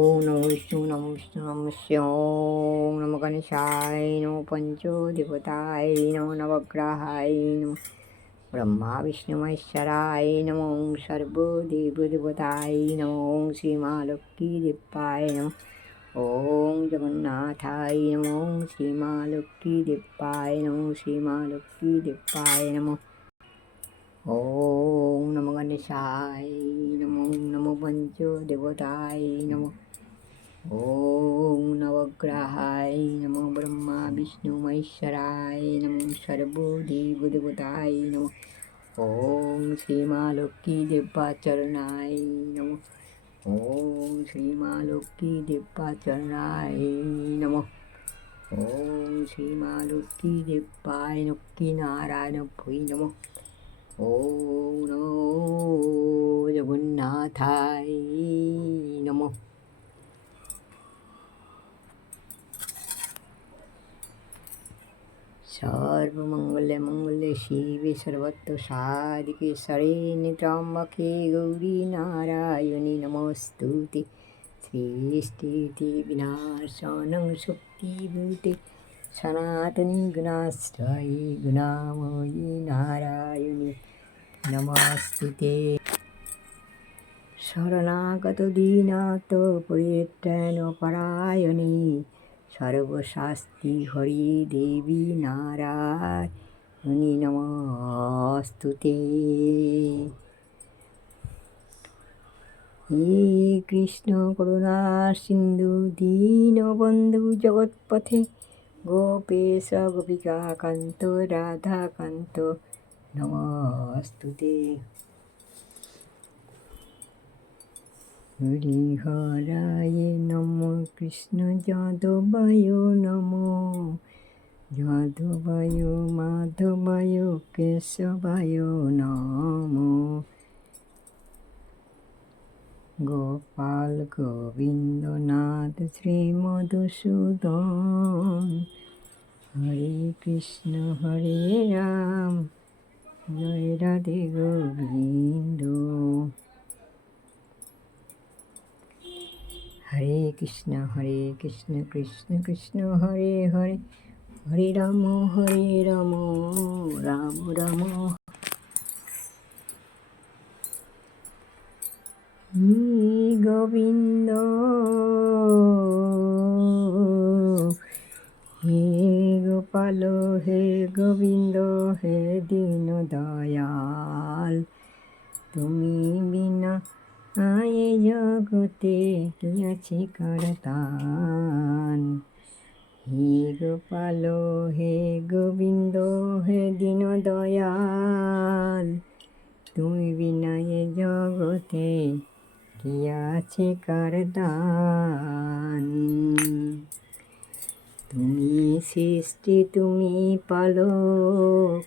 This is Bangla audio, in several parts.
ওম নম বিষ্ণু নম বিষ্ণু নম ওম নম গণেশায় নম পঞ্চদেবতায় নম নবগ্রহায় নম ব্রহ্মা বিষ্ণু মহেশ্বরায় নম সর্বদেবদেবতায় নম শ্রীমালক্ষ্মী দেবায় নম ওম জগন্নাথায় নম শ্রীমালক্ষ্মী দেবায় নম শ্রীমালক্ষ্মী দেবায় নম ওম নম গণেশায় নমো নম পঞ্চদেবতায় নম ওম নবগ্রহায় নম ব্রহ্মা বিষ্ণু মহেশ্বরায় নম সর্বদেবদেবতায় নম ওম শ্রীমালক্ষ্মী দেবাচরণায় নম ওম শ্রীমালক্ষ্মী দেবাচরণায় নম ওম সর্বমঙ্গলে মঙ্গলে শিবে সর্বত্র সাধিকে শরণ্যে ত্র্যম্বকে গৌরী নারায়ণী নমস্তুতে সৃষ্টিতে বিনাশনং শক্তিভূতে সনাতনী গুণাশ্রয়ী গুণাময়ী নারায়ণী নমস্তুতে শরণাগত দীনাথ পরিত্রাণ পরায়ণী সর্বশাস্তি হরি দেবী নারায়ণী নমস্তুতে হে কৃষ্ণ করুণা সিন্ধু দীনবন্ধু জগৎপথে গোপেশ গোপিকা কান্ত রাধাকান্ত নমস্তুতে হরিহরায় নম কৃষ্ণ যাদবায় নম যাদবায় মাধবায় কেশবায় নম গোপাল গোবিন্দনাথ শ্রী মধুসূদন হরে কৃষ্ণ, হরে রাম। জয় রাধে গোবিন্দ। হরে কৃষ্ণ হরে কৃষ্ণ কৃষ্ণ কৃষ্ণ, হরে হরে। হরে রাম হরে রাম রাম রাম। হে গোবিন্দ হে গোপাল হে গোবিন্দ হে দীন দয়াল তুমি বিনা আয়ে জগতে কি আছে করতান হে গোপাল হে গোবিন্দ হে দীন দয়াল তুমি বিনা এ জগতে কি আছে করতান তুমি সৃষ্টি, তুমি পালক।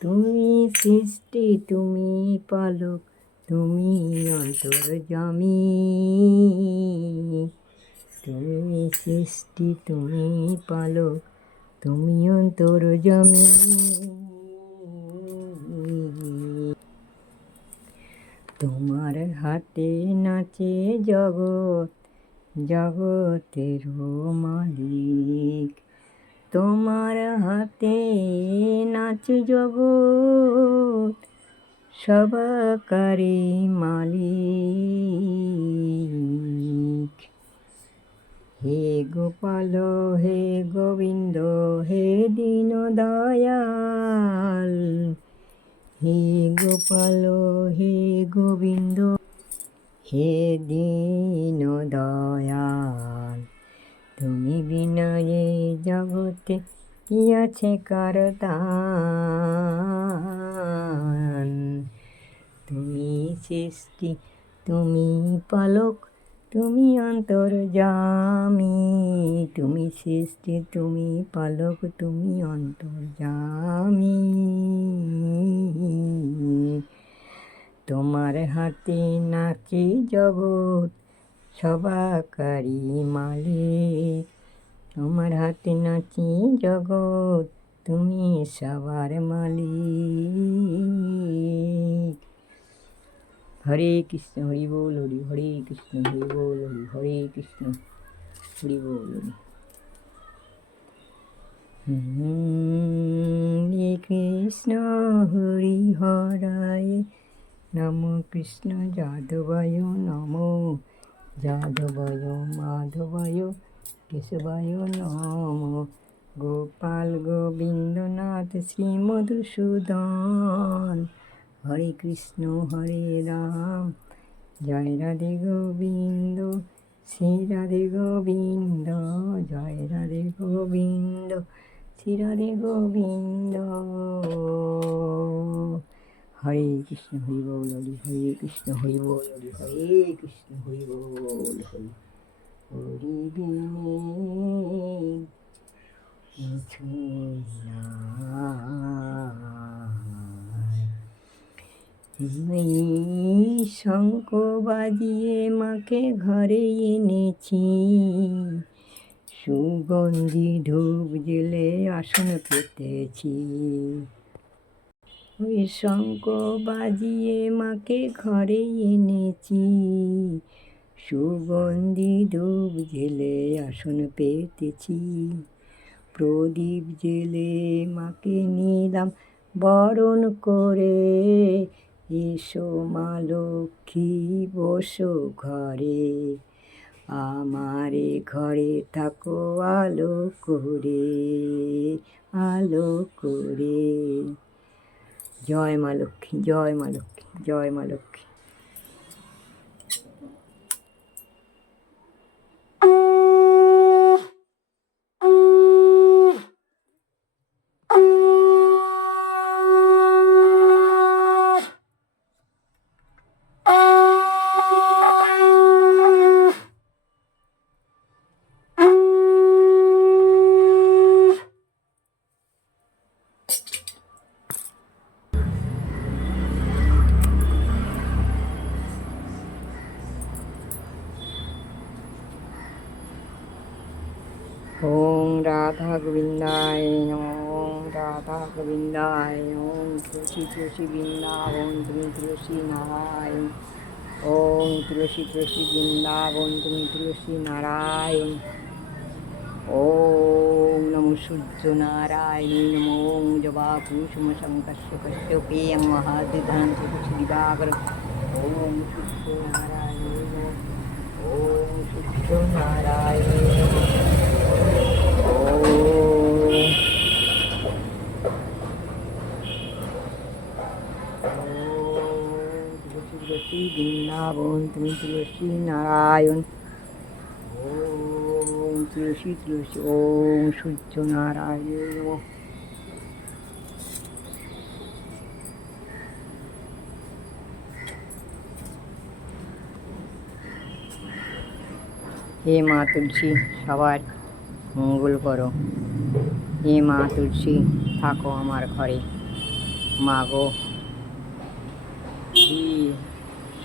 তুমি সৃষ্টি, তুমি পালক। তুমি অন্তর্জামী তুমি সৃষ্টি, তুমি পালক। তুমি অন্তর্জামী তোমার হাতে নাচে জগৎ, জগতের মালিক। তোমার হাতে নাচে জগৎ সবাকারী মালিক। হে গোপাল, হে গোবিন্দ, হে দীন দয়াল হে গোপাল, হে গোবিন্দ, হে দীন দয়াল, তুমি বিনা এ জগতে কি আছে করতান তুমি সৃষ্টি, তুমি পালক তুমি অন্তর্জামি তুমি সৃষ্টি, তুমি পালক, তুমি অন্তর্জামি তোমার হাতে নাচে জগৎ, সবাকারী মালিক। তোমার হাতে নাচি জগৎ, তুমি সবার মালিক। হরে কৃষ্ণ, হরি বল, হরি হরে কৃষ্ণ, হরি বল, হরি হরে কৃষ্ণ, হরি বল। হরি হরে কৃষ্ণ, হরি হরায় নম কৃষ্ণ, যাদবায় নম। যাদবায় মাধবায়, কেশবায় নম। গোপাল গোবিন্দনাথ শ্রী মধুসূদন হরে কৃষ্ণ, হরে রাম। জয় রাধে গোবিন্দ, শ্রী রাধে গোবিন্দ, জয় রাধে গোবিন্দ, শ্রী রাধে গোবিন্দ। হরে কৃষ্ণ, হরি বল, হরি হরে কৃষ্ণ, হরি বল, হরি কৃষ্ণ, হরি বল, হরি হরি বিনে শঙ্খ বাজিয়ে মাকে ঘরে এনেছি। সুগন্ধি ধূপ জেলে আসন পেতেছি। ওই শঙ্খ বাজিয়ে মাকে ঘরে এনেছি। সুগন্ধি ধূপ জেলে আসন পেতেছি। প্রদীপ জেলে মাকে নিলাম বরণ করে। এসো মা লক্ষ্মী, বসো ঘরে। আমারে ঘরে থাকো, আলো করে আলো করে। জয় মা লক্ষ্মী, জয় মা লক্ষ্মী, জয় মা লক্ষ্মী। তুলসী বৃন্দাবন তুমি তুলসী নারায়ণ ওম তুলসী তুলসী বৃন্দাবন তুমি তুলসী নারায়ণ ওম নমো সূর্য নারায়ণ নমো ওম জবা কুসুম শঙ্কর্ষ কশ্যপেয়ং মহাদিধান তুলসী দিবাকর ওম সূর্য নারায়ণ ওম সূর্য নারায়ণ বৃন্দাবন তুমি তুলসী নারায়ণ ওম তুলসী তুলসী ওম সূর্য নারায়ণ হে মা তুলসী সবার মঙ্গল করো। হে মা তুলসী থাকো আমার ঘরে। মা গো শ্রী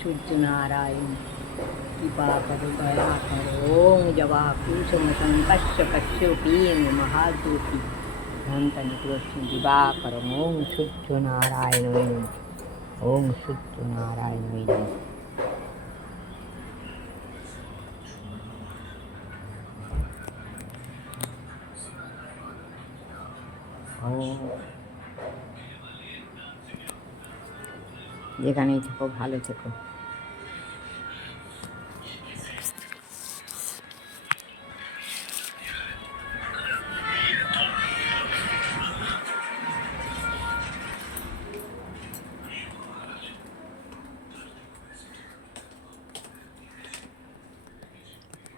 সূর্যনারায়ণ কৃপা করো দয়া করো ওম জবা কুসুম সংকশ্য কশ্যপীং মহাদূতি ধন্তনি তুলসী দিবা করো ওম সূর্যনারায়ণ ওম সূর্যনারায়ণ যেখানেই থেকো ভালো থেকো।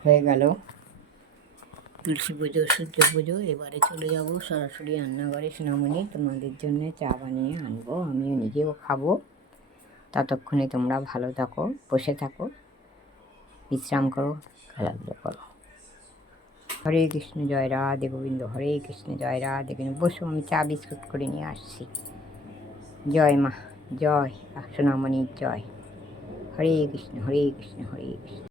হয়ে গেল। তুলসী পুজো, সূর্য পুজো, এবারে চলে যাব সরাসরি রান্নাঘরে। সোনামণি, তোমাদের জন্য চা বানিয়ে আনব, আমিও নিজেও খাব। ততক্ষণে তোমরা ভালো থাকো, বসে থাকো, বিশ্রাম করো খেলাধুলো করো। হরে কৃষ্ণ, জয় রাধে গোবিন্দ, হরে কৃষ্ণ, জয় রাধে গোবিন্দ। বসো, আমি চা, বিস্কুট করে নিয়ে আসছি। জয় মা, জয় সোনামণির জয়। হরে কৃষ্ণ হরে কৃষ্ণ হরে কৃষ্ণ।